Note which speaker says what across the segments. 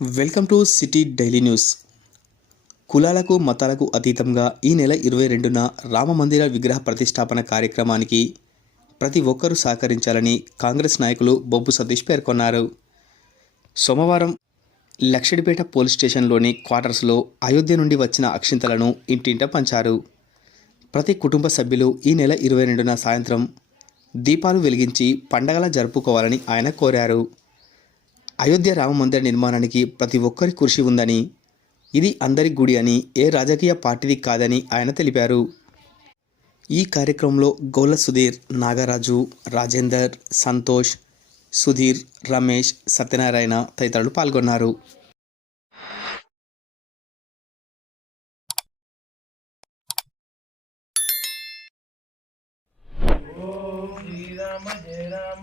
Speaker 1: Welcome to city daily news. కులాలకు మతాలకు అతీతంగా ఈ నెల ఇరవై రెండున రామమందిర విగ్రహ ప్రతిష్టాపన కార్యక్రమానికి ప్రతి ఒక్కరూ సహకరించాలని కాంగ్రెస్ నాయకులు బొబ్బు సతీష్ పేర్కొన్నారు. సోమవారం లక్షడిపేట పోలీస్ స్టేషన్లోని క్వార్టర్స్లో అయోధ్య నుండి వచ్చిన అక్షింతలను ఇంటింట పంచారు. ప్రతి కుటుంబ సభ్యులు ఈ నెల ఇరవై రెండున సాయంత్రం దీపాలు వెలిగించి పండగలా జరుపుకోవాలని ఆయన కోరారు. అయోధ్య రామ మందిర నిర్మాణానికి ప్రతి ఒక్కరి కృషి ఉందని ఇది అందరి గుడి అని ఏ రాజకీయ పార్టీది కాదని ఆయన తెలిపారు. ఈ కార్యక్రమంలో గౌల సుధీర్ నాగరాజు రాజేందర్ సంతోష్ సుధీర్ రమేష్ సత్యనారాయణ తదితరులు పాల్గొన్నారు.
Speaker 2: ఓం శ్రీరామ జయ రామ.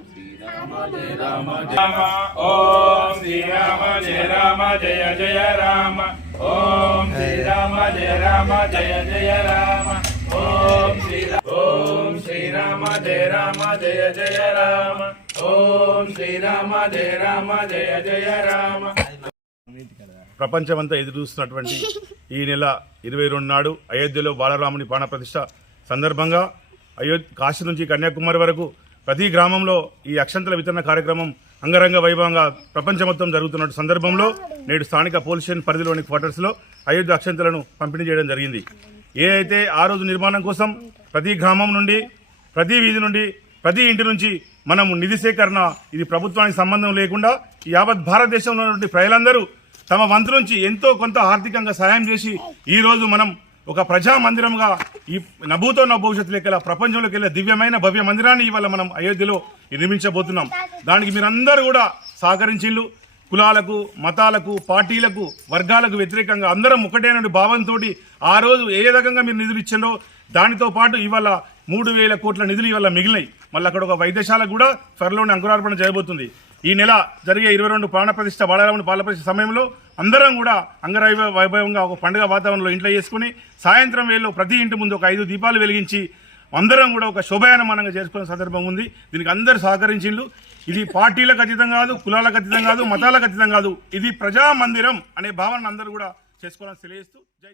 Speaker 2: రామ ఓం శ్రీరామ జయ రామ జయ జయ రామ. ఓం శ్రీరామ జయ రామ జయ జయ రామ. ఓం శ్రీరామ ఓం శ్రీరామ జయ రామ జయ జయ రామ. ఓం శ్రీరామ జయ రామ జయ జయ రామ.
Speaker 3: ప్రపంచమంతా ఎదురు చూస్తున్నటువంటి ఈ నెల ఇరవై రెండు నాడు అయోధ్యలో బాలరాముని ప్రాణప్రతిష్ఠ సందర్భంగా అయోధ్య కాశీ నుంచి కన్యాకుమారి వరకు ప్రతి గ్రామంలో ఈ అక్షంతల వితరణ కార్యక్రమం అంగరంగ వైభవంగా ప్రపంచం మొత్తం జరుగుతున్న సందర్భంలో నేడు స్థానిక పోలీస్ స్టేషన్ పరిధిలోని క్వార్టర్స్లో అయోధ్య అక్షంతలను పంపిణీ చేయడం జరిగింది. ఏ అయితే ఆ రోజు నిర్మాణం కోసం ప్రతి గ్రామం నుండి ప్రతి వీధి నుండి ప్రతి ఇంటి నుంచి మనం నిధి సేకరణ ఇది ప్రభుత్వానికి సంబంధం లేకుండా ఈ యావత్ భారతదేశంలో ఉన్నటువంటి ప్రజలందరూ తమ వంతు నుంచి ఎంతో కొంత ఆర్థికంగా సహాయం చేసి ఈరోజు మనం ఒక ప్రజా మందిరంగా ఈ నభూతో నా భవిష్యత్తు లెక్కల ప్రపంచంలోకి వెళ్ళే దివ్యమైన భవ్య మందిరాన్ని ఇవాళ మనం అయోధ్యలో నిర్మించబోతున్నాం. దానికి మీరందరూ కూడా సహకరించిళ్ళు కులాలకు మతాలకు పార్టీలకు వర్గాలకు వ్యతిరేకంగా అందరం ఒకటేనటువంటి భావంతో ఆ రోజు ఏ రకంగా మీరు నిధులు ఇచ్చిండో దానితో పాటు ఇవాళ మూడు వేల కోట్ల నిధులు ఇవాళ మిగిలినాయి. మళ్ళీ అక్కడ ఒక వైద్యశాల కూడా త్వరలోనే అంకురార్పణ చేయబోతుంది. ఈ నెల జరిగే ఇరవై రెండు ప్రాణప్రతిష్ఠ బాలరాముని పాలప్రతిష్ఠ సమయంలో అందరం కూడా అంగరైవ వైభవంగా ఒక పండుగ వాతావరణంలో ఇంట్లో చేసుకుని సాయంత్రం వేళలో ప్రతి ఇంటి ముందు ఒక ఐదు దీపాలు వెలిగించి అందరం కూడా ఒక శుభయానమానంగా చేసుకునే సందర్భం ఉంది. దీనికి అందరూ సహకరించిండ్రు. ఇది పార్టీలకు అతీతం కాదు కులాలకు అతీతం కాదు మతాలకు అతీతం కాదు. ఇది ప్రజా మందిరం అనే భావన అందరూ కూడా చేసుకోవాలని తెలియజేస్తూ జై